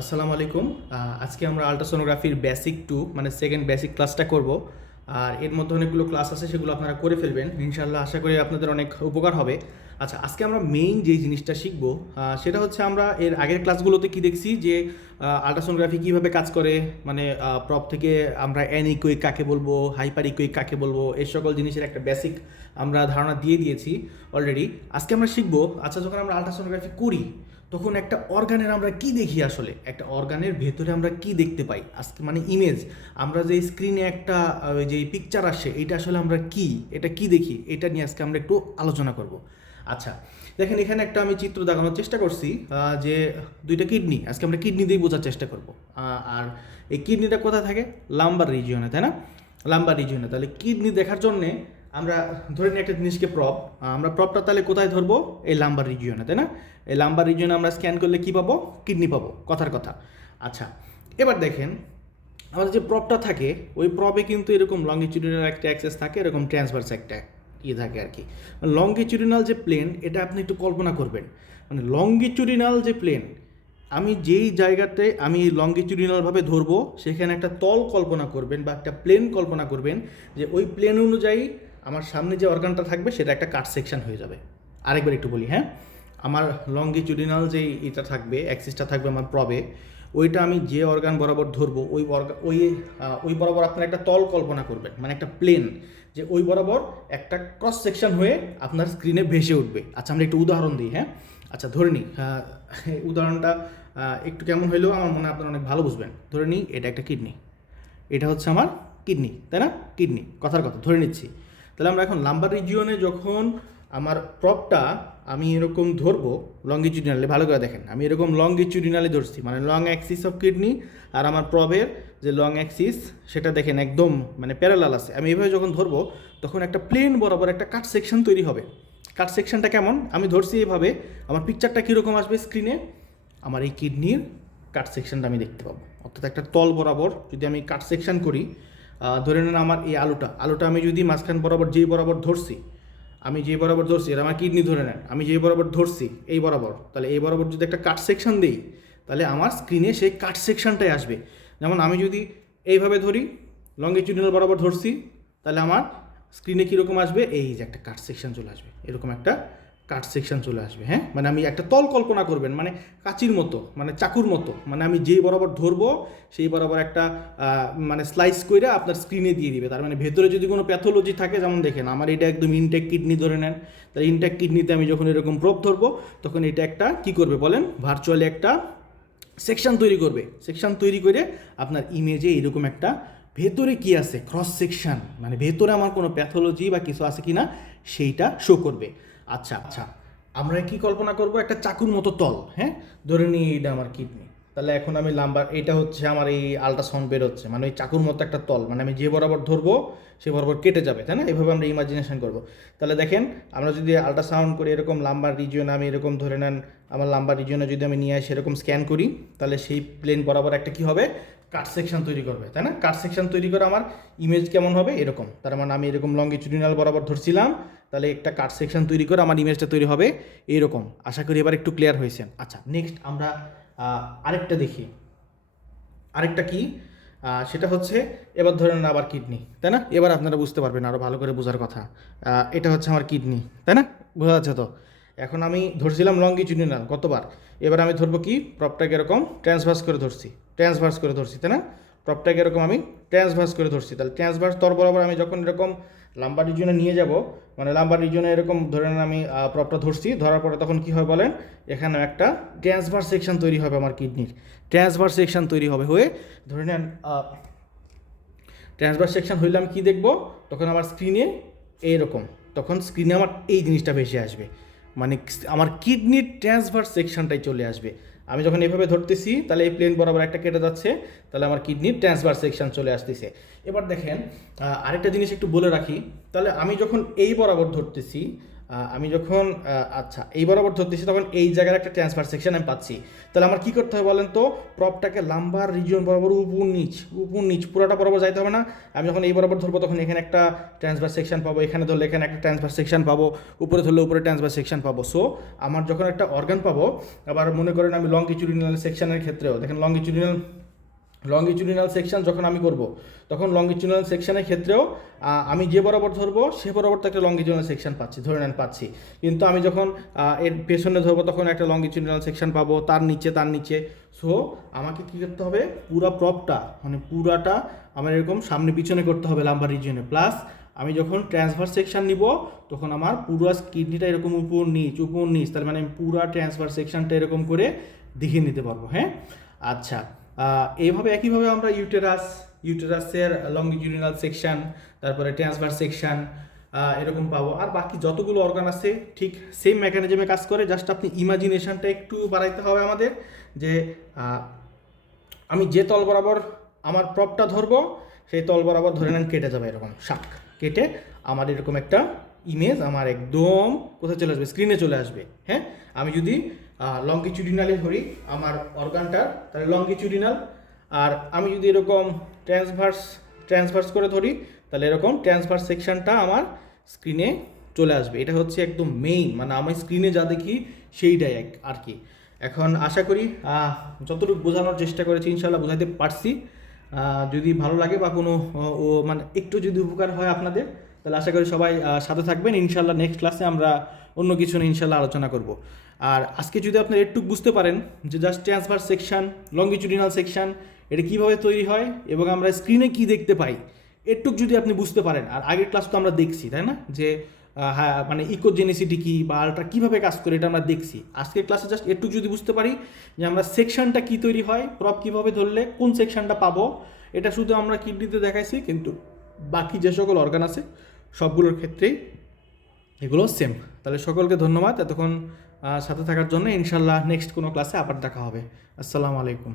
আসসালামু আলাইকুম। আজকে আমরা আল্ট্রাসোনোগ্রাফির বেসিক টু মানে সেকেন্ড বেসিক ক্লাসটা করব। আর এর মধ্যে অনেকগুলো ক্লাস আছে, সেগুলো আপনারা করে ফেলবেন ইনশাল্লাহ। আশা করি আপনাদের অনেক উপকার হবে। আচ্ছা, আজকে আমরা মেইন যেই জিনিসটা শিখব সেটা হচ্ছে আমরা এর আগের ক্লাসগুলোতে কি দেখছি যে আল্ট্রাসোনোগ্রাফি কীভাবে কাজ করে, মানে প্রপ থেকে আমরা অ্যানিকোইক কাকে বলবো, হাইপার ইকোইক কাকে বলবো, এই সকল জিনিসের একটা বেসিক আমরা ধারণা দিয়ে দিয়েছি অলরেডি। আজকে আমরা শিখবো, আচ্ছা যখন আমরা আল্ট্রাসোনোগ্রাফি করি তখন একটা অর্গানের আমরা কি দেখি, আসলে একটা অর্গানের ভেতরে আমরা কি দেখতে পাই। আজকে মানে ইমেজ, আমরা যে স্ক্রিনে একটা যে পিকচার আসে এটা আসলে আমরা কি, এটা কি দেখি, এটা নিয়ে আজকে আমরা একটু আলোচনা করব। আচ্ছা দেখেন, এখানে একটা আমি চিত্র দেখানোর চেষ্টা করছি যে দুইটা কিডনি, আজকে আমরা কিডনি দিয়ে বোঝার চেষ্টা করব। আর এই কিডনিটা কোথায় থাকে? লাম্বার রিজিয়নে, তাই না? লাম্বার রিজিয়নে। তাহলে কিডনি দেখার জন্যে আমরা ধরে নিই একটা জিনিসকে প্রপ, আমরা প্রপটা তাহলে কোথায় ধরবো? এই লাম্বার রিজিয়নে, তাই না? এই লাম্বার রিজিয়নে আমরা স্ক্যান করলে কি পাবো? কিডনি পাবো, কথার কথা। আচ্ছা এবার দেখেন, আমাদের যে প্রপটা থাকে ওই প্রপে কিন্তু এরকম লঙ্গিটিউডিনাল একটা অ্যাক্সেস থাকে, এরকম ট্রান্সভার্স একটা থাকে আর কি। লঙ্গিটিউডিনাল যে প্লেন, এটা আপনি একটু কল্পনা করবেন, মানে লঙ্গিটিউডিনাল যে প্লেন, আমি যেই জায়গাতে আমি লঙ্গিটিউডিনালভাবে ধরবো সেখানে একটা তল কল্পনা করবেন বা একটা প্লেন কল্পনা করবেন, যে ওই প্লেন অনুযায়ী আমার সামনে যে অর্গানটা থাকবে সেটা একটা কাট সেকশন হয়ে যাবে। আরেকবার একটু বলি, হ্যাঁ, আমার লঙ্গিটিউডিনাল যে এটা থাকবে, অ্যাক্সিসটা থাকবে আমার প্রবে, ওইটা আমি যে অর্গান বরাবর ধরবো ওই বরাবর আপনার একটা তল কল্পনা করবেন, মানে একটা প্লেন, যে ওই বরাবর একটা ক্রস সেকশন হয়ে আপনার স্ক্রিনে ভেসে উঠবে। আচ্ছা আমরা একটু উদাহরণ দিই, হ্যাঁ। আচ্ছা ধরে নিই, উদাহরণটা একটু কেমন হইলেও আমার মনে হয় আপনারা অনেক ভালো বুঝবেন। ধরে নিই এটা একটা কিডনি, এটা হচ্ছে আমার কিডনি, তাই না? কিডনি, কথার কথা ধরে নিচ্ছি। তাহলে আমরা এখন লাম্বার রিজিয়নে যখন আমার প্রপটা আমি এরকম ধরবো লঙ্গিটিউডিনালি, ভালো করে দেখেন, আমি এরকম লঙ্গিটিউডিনালি ধরছি, মানে লং অ্যাক্সিস অফ কিডনি আর আমার প্রবের যে লং অ্যাক্সিস সেটা দেখেন একদম মানে প্যারালাল আছে। আমি এইভাবে যখন ধরবো তখন একটা প্লেন বরাবর একটা কাট সেকশন তৈরি হবে। কাট সেকশনটা কেমন? আমি ধরছি এইভাবে, আমার পিকচারটা কীরকম আসবে স্ক্রিনে? আমার এই কিডনির কাট সেকশনটা আমি দেখতে পাবো, অর্থাৎ একটা তল বরাবর যদি আমি কাট সেকশন করি, ধরে নেন আমার এই আলুটা আমি যদি মাঝখান বরাবর যেই বরাবর ধরছি, আমি যে বরাবর ধরছি এটা আমার কিডনি ধরে নেন, আমি যে বরাবর ধরছি এই বরাবর, তাহলে এই বরাবর যদি একটা কাট সেকশন দিই তাহলে আমার স্ক্রিনে সেই কাট সেকশনটাই আসবে। যেমন আমি যদি এইভাবে ধরি, লঙ্গিটিউডিনাল বরাবর ধরছি, তাহলে আমার স্ক্রিনে কীরকম আসবে? এই যে একটা কাট সেকশন চলে আসবে, এরকম একটা কাট সেকশন চলে আসবে, হ্যাঁ। মানে আমি একটা তল কল্পনা করবেন, মানে কাচির মতো, মানে চাকুর মতো, মানে আমি যেই বরাবর ধরবো সেই বরাবর একটা মানে স্লাইস করে আপনার স্ক্রিনে দিয়ে দিবে। তার মানে ভেতরে যদি কোনো প্যাথোলজি থাকে, যেমন দেখেন আমার এটা একদম ইনটেক কিডনি ধরে নেন, তাহলে ইনটেক কিডনিতে আমি যখন এরকম প্রোব ধরবো তখন এটা একটা কী করবে বলেন? ভার্চুয়ালি একটা সেকশন তৈরি করবে। সেকশন তৈরি করে আপনার ইমেজে এরকম একটা ভেতরে কি আছে ক্রস সেকশন, মানে ভেতরে আমার কোনো প্যাথোলজি বা কিছু আছে কি না সেইটা শো করবে। আচ্ছা আমরা কি কল্পনা করব? একটা চাকুর মতো তল, হ্যাঁ। ধরে নিই এটা আমার কিডনি, তাহলে এখন আমি লাম্বার, এটা হচ্ছে আমার এই আল্ট্রাসাউন্ড বের হচ্ছে, মানে ওই চাকুর মতো একটা তল, মানে আমি যে বরাবর ধরবো সে বরাবর কেটে যাবে, তাই না? এভাবে আমরা ইমাজিনেশন করব। তাহলে দেখেন, আমরা যদি আল্ট্রাসাউন্ড করি এরকম লাম্বার রিজিয়ন, আমি এরকম ধরে নেন আমার লাম্বার রিজিয়নে যদি আমি নিয়ে আসি এরকম স্ক্যান করি, তাহলে সেই প্লেন বরাবর একটা কি হবে? কাট সেকশন তৈরি করবে, তাই না? কাট সেকশন তৈরি করে আমার ইমেজ কেমন হবে? এরকম। তার মানে আমি এরকম লঙ্গিটিউডিনাল বরাবর ধরছিলাম, তাহলে একটা কাট সেকশন তৈরি করে আমার ইমেজটা তৈরি হবে এইরকম। আশা করি এবার একটু ক্লিয়ার হয়েছেন। আচ্ছা নেক্সট আমরা আরেকটা দেখি। আরেকটা কি? সেটা হচ্ছে, এবার ধরেন আবার কিডনি, তাই না? এবার আপনারা বুঝতে পারবেন আরও ভালো করে বোঝার কথা। এটা হচ্ছে আমার কিডনি, তাই না? বোঝা যাচ্ছে তো? এখন আমি ধরছিলাম লঙ্গিটিউডিনাল কতবার, এবার আমি ধরবো কি? প্রপটাকে এরকম ট্রান্সভার্স করে ধরছি, তাই না? প্রপটাকে এরকম আমি ট্রান্সভার্স করে ধরছি, তাহলে ট্রান্সভার্স তর বরাবর আমি যখন এরকম লাম্বার রিজিয়নে নিয়ে যাব, মানে লাম্বার রিজিয়নে এরকম ধরে নেন আমি প্রপটা ধরছি, ধরার পরে তখন কী হয় বলেন? এখানে একটা ট্রান্সভার্স সেকশন তৈরি হবে আমার কিডনির, ট্রান্সভার্স সেকশন তৈরি হবে হয়ে ধরে নেন ট্রান্সভার্স সেকশন হইলে আমি কী দেখবো? তখন আমার স্ক্রিনে এইরকম, তখন স্ক্রিনে আমার এই জিনিসটা ভেসে আসবে, মানে আমার কিডনির ট্রান্সভার্স সেকশনটাই চলে আসবে। আমি যখন এইভাবে ধরতেছি তাহলে এই প্লেন বরাবর একটা কেটে যাচ্ছে, তাহলে আমার কিডনির ট্রান্সভার্স সেকশন চলে আসতেছে। এবার দেখেন আরেকটা জিনিস একটু বলে রাখি, তাহলে আমি যখন এই বরাবর ধরতেছি, আমি যখন আচ্ছা এই বরাবর ধরতেছি তখন এই জায়গার একটা ট্রান্সফার সেকশন আমি পাচ্ছি। তাহলে আমার কী করতে হবে বলেন তো, প্রপটাকে লাম্বার রিজিয়ন বরাবর উপর নিচ পুরোটা বরাবর যাইতে হবে না। আমি যখন এই বরাবর ধরবো তখন এখানে একটা ট্রান্সফার সেকশন পাবো, এখানে ধরলে এখানে একটা ট্রান্সফার সেকশন পাবো, উপরে ধরলে উপরে ট্রান্সফার সেকশন পাবো। সো আমার যখন একটা অর্গান পাবো, আবার মনে করেন আমি লংগিটিউডিনাল সেকশনের ক্ষেত্রেও দেখেন লংগিটিউডিনাল সেকশন যখন আমি করব তখন লংগিটিউডিনাল সেকশনের ক্ষেত্রেও আমি যে বরাবর ধরবো সে বরাবর তো একটা লংগিটিউডিনাল সেকশন পাচ্ছি, ধরে নেন পাচ্ছি। কিন্তু আমি যখন এর পেছনে ধরবো তখন একটা লংগিটিউডিনাল সেকশন পাবো, তার নিচে। সো আমাকে কী করতে হবে, পুরো প্রপটা মানে পুরাটা আমার এরকম সামনে পিছনে করতে হবে লাম্বার রিজিয়নে। প্লাস আমি যখন ট্রান্সফার সেকশন নিব তখন আমার পুরো কিডনিটা এরকম উপর নিচ, তার মানে আমি পুরো ট্রান্সফার সেকশনটা এরকম করে দেখিয়ে নিতে পারবো। হ্যাঁ, আচ্ছা, এইভাবে একইভাবে আমরা ইউটেরাসের লংগিটিউডিনাল সেকশন, তারপরে ট্রান্সফার সেকশন এরকম পাবো। আর বাকি যতগুলো অর্গান আছে ঠিক সেম মেকানিজমে কাজ করে, জাস্ট আপনি ইমাজিনেশনটা একটু বাড়াইতে হবে আমাদের, যে আমি যে তল বরাবর আমার প্রপটা ধরবো সেই তল বরাবর ধরে নেন কেটে যাবে, এরকম শাক কেটে আমার এরকম একটা ইমেজ আমার একদম কোথায় চলে আসবে, স্ক্রিনে চলে আসবে। হ্যাঁ, আমি যদি লংগিটিউডিনালে ধরি আমার অর্গানটার, তাহলে লংগিটিউডিনাল। আর আমি যদি এরকম ট্রান্সভার্স করে ধরি তাহলে এরকম ট্রান্সভার্স সেকশনটা আমার স্ক্রিনে চলে আসবে। এটা হচ্ছে একদম মেইন, মানে আমি স্ক্রিনে যা দেখি সেইটাই আর কি। এখন আশা করি যতটুকু বোঝানোর চেষ্টা করেছি ইনশাল্লাহ বোঝাতে পারছি। যদি ভালো লাগে বা কোনো মানে একটু যদি উপকার হয় আপনাদের, তাহলে আশা করি সবাই সাথে থাকবেন। ইনশাল্লাহ নেক্সট ক্লাসে আমরা অন্য কিছু নিয়ে ইনশাল্লাহ আলোচনা করব। আর আজকে যদি আপনারা একটু বুঝতে পারেন যে just transfer section, longitudinal section এটা কীভাবে তৈরি হয় এবং আমরা স্ক্রিনে কী দেখতে পাই, একটু যদি আপনি বুঝতে পারেন। আর আগের ক্লাস তো আমরা দেখছি, তাই না, যে হ্যাঁ মানে ইকোজেনিসিটি কী বা আলট্রা কীভাবে কাজ করে এটা আমরা দেখছি। আজকের ক্লাসে জাস্ট একটু যদি বুঝতে পারি যে আমরা সেকশনটা কী তৈরি হয়, প্রপ কীভাবে ধরলে কোন সেকশনটা পাবো, এটা শুধু আমরা কিডনিতে দেখাইছি, কিন্তু বাকি যে সকল অর্গান আছে সবগুলোর ক্ষেত্রেই এগুলো সেম। তাহলে সকলকে ধন্যবাদ এতক্ষণ সাথে থাকার জন্য। ইনশাল্লাহ নেক্সট কোনো ক্লাসে আবার দেখা হবে। আসসালামু আলাইকুম।